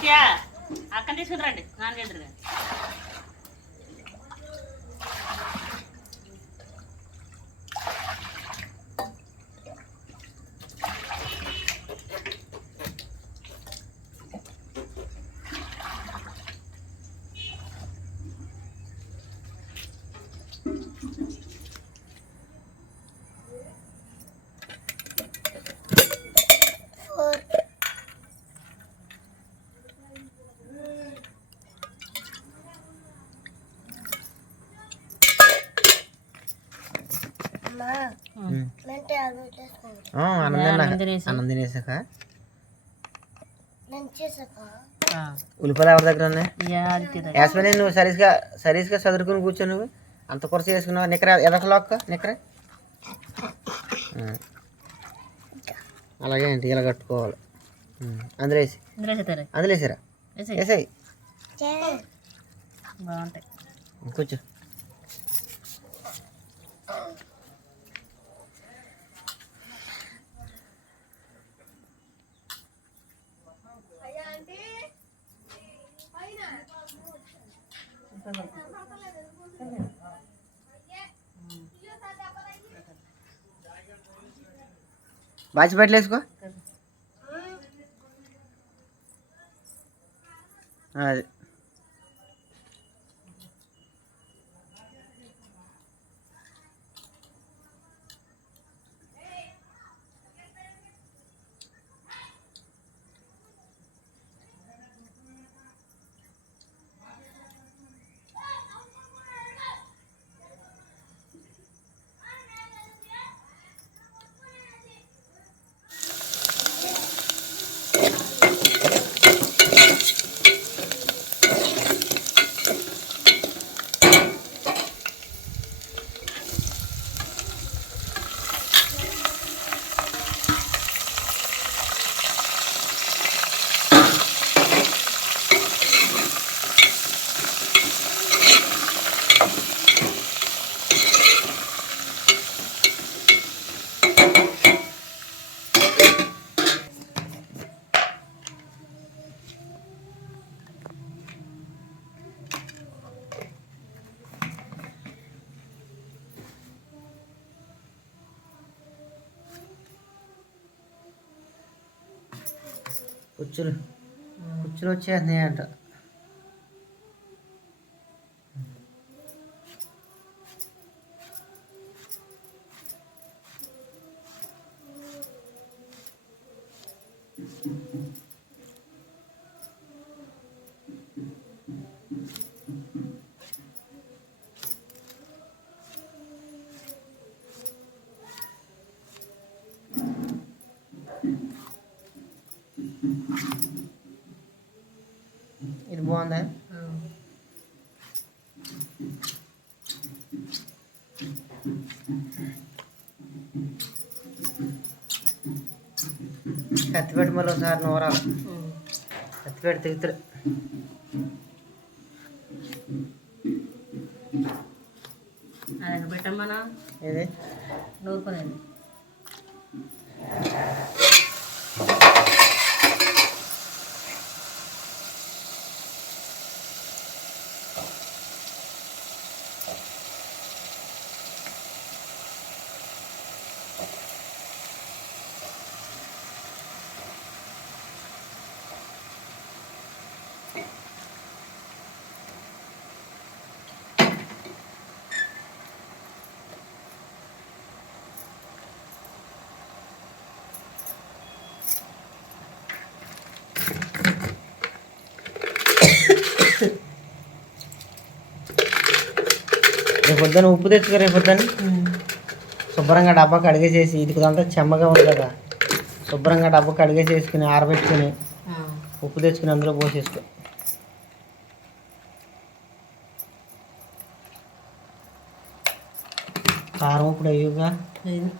నిత్యా అక్కడ తీసుకుని రండి నాన్న అన్నం ఆ. ఉల్లిపాయలు ఎవరి దగ్గర ఉన్నాయి. యాస్మిని నువ్వు సరీస్గా సరీస్గా చదువుకుని కూర్చో నువ్వు. అంత కొరస చేసుకున్నావు? నిక్కర ఎదకలోక్క నిక్కర? అలాగే ఏంటి ఇలా కట్టుకోవాలి. అందులో వేసి. అందులో వేసిరా? వేసేయ్. వేసాయి. బాగుంటాయి. కూర్చో. బాచిపెట్టలు వేసుకో అది కుచ్చులు కుచ్చులు వచ్చేస్తున్నాయి బాగుందా కత్తిపెట్టి మళ్ళీ ఒకసారి నూరాలి కత్తిపెట్టి తెగుతుంది అది పెట్టమ్మనా ఇది నూరుకునేది. రేపు పొద్దున్న ఉప్పు తెచ్చుకో రేపు పొద్దున్న. శుభ్రంగా డబ్బాకి అడిగేసేసి ఇది అంతా చెమ్మగా ఉంది కదా. శుభ్రంగా డబ్బాకి అడిగేసేసుకుని ఆరబెట్టుకుని ఉప్పు తెచ్చుకుని అందులో పోసేసుకో. కారం ఇప్పుడు అయ్యుగా లేదు.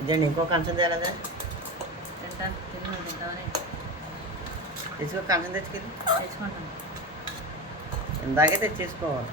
ఇదండి ఇంకో కంచం తేలేదా తింటాను తిని నువ్వు తింటావని తెచ్చుకో కంచం తెచ్చుకెళ్ళి తెచ్చుకుంటాను ఇందాకే తెచ్చేసుకోవాలి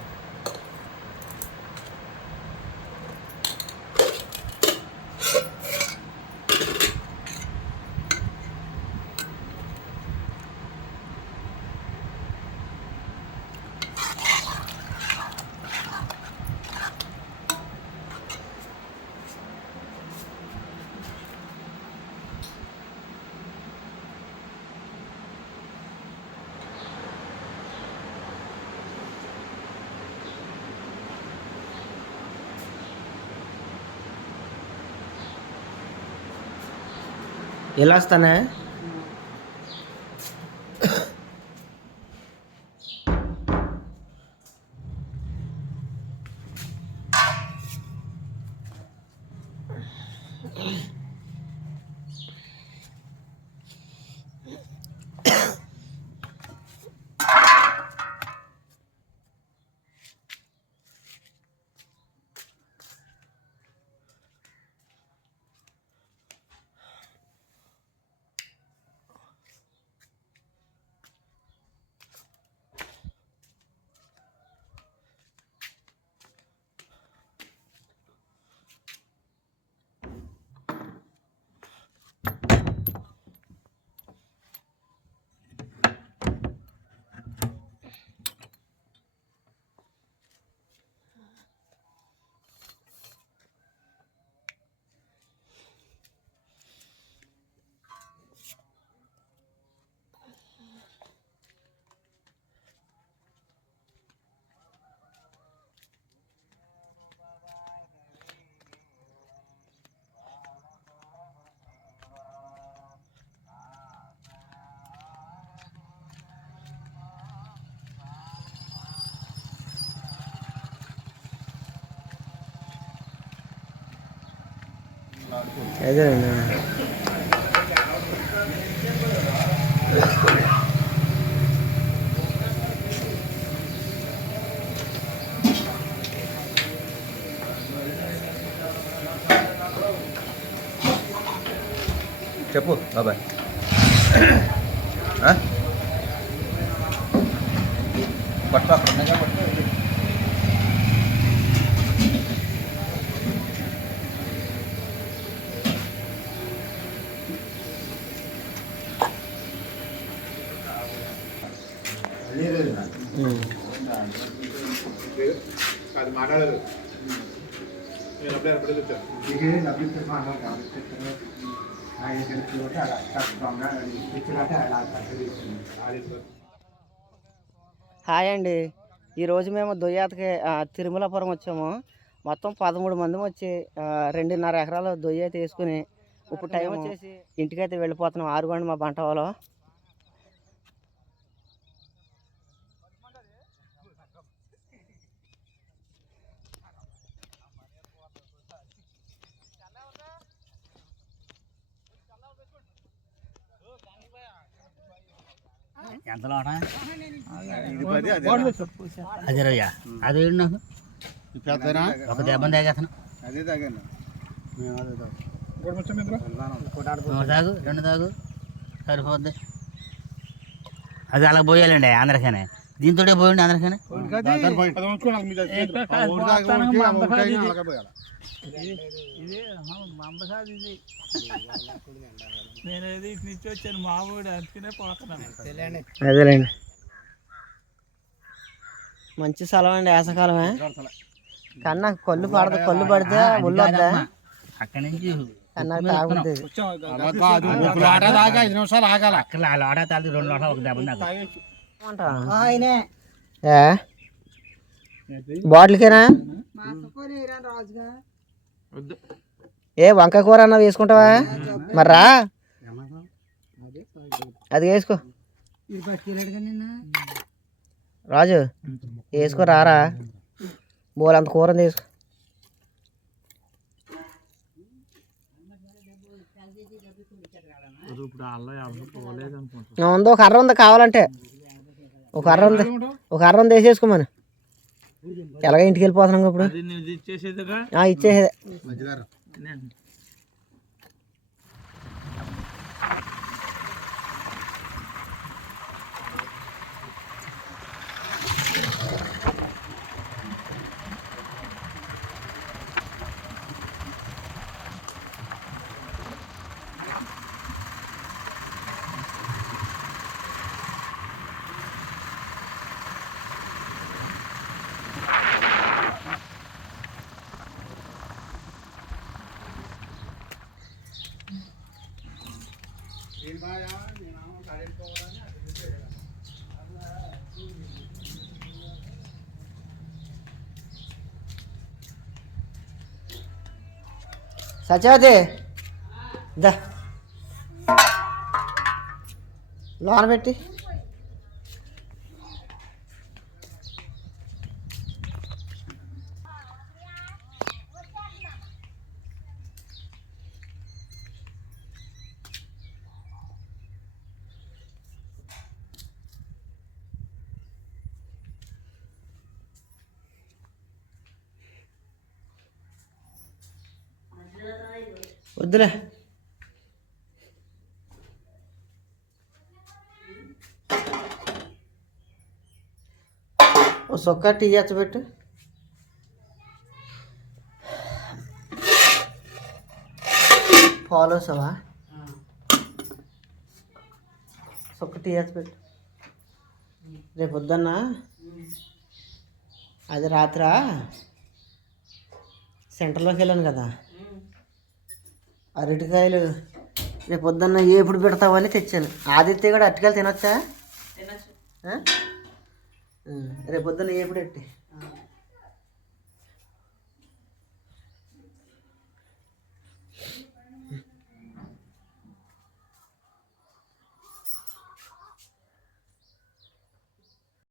ఎలా వస్తానే? అదేనండి చెప్పు బాబాయ్ పట్టు అక్కడ ఉన్నాయిగా పట్టు అది మాట్లాడరు నేను అప్పుడే అప్పుడే వచ్చాను హాయ్ అండి. ఈరోజు మేము దొయ్యాతకి తిరుమలపురం వచ్చాము. మొత్తం పదమూడు మంది వచ్చి రెండున్నర ఎకరాలు దొయ్య వేసుకుని ఇప్పుడు టైం వచ్చేసి ఇంటికైతే వెళ్ళిపోతున్నాం. ఆరుగోండి మా బంట ఎంత లోట అదే అది రయ్యా. అది నాకు. ఒక దెబ్బ తాగేస్తాను. అదే తాగాను? మూడు తాగు రెండు తాగు. సరిపోద్ది. అది అలా పోయాలండి అందరికనే దీంతో పోయండి అందరికనే అదేలేండి మంచి స్థలం అండి వేసవకాలమే కానీ నాకు కళ్ళు పడదు కళ్ళు పడితే ఒళ్ళు వద్దా అక్కడి నుంచి తాగుతుంది ఐదు నిమిషాలు ఆగాల అక్కడ ఆ లోట తాగి రెండు లోట ఒక దెబ్బ బాటిల్కేనా? ఏ వంకాయ కూర అన్న వేసుకుంటావా? మరి రా అది వేసుకో. రాజు వేసుకో రారా. బోలంత కూర ఆ, ఉంది ఒక కర్ర ఉంది కావాలంటే. ఒక ఉంది ఒక కర్ర ఉంది వేసేసుకోమని ఎలాగ ఇంటికి వెళ్ళిపోతున్నాం ఇప్పుడు? ఆ, ఇచ్చేసేదే. సత్యవతి. దా. లోన పెట్టి. వద్దులే. ఓ సొక్క టీ పెట్టు. ఫాలో వస్తావా సొక్క టీ పెట్టు. రేపు వద్దన్నా? అది రాత్రా? సెంటర్లోకి వెళ్ళాను కదా. అరటికాయలు రేపు పొద్దున్న ఎప్పుడు పెడతావని తెచ్చాను. ఆదిత్య కూడా అరటికాయలు తినొచ్చా? రేపు పొద్దున్న ఎప్పుడు ఎట్టి? ఆ.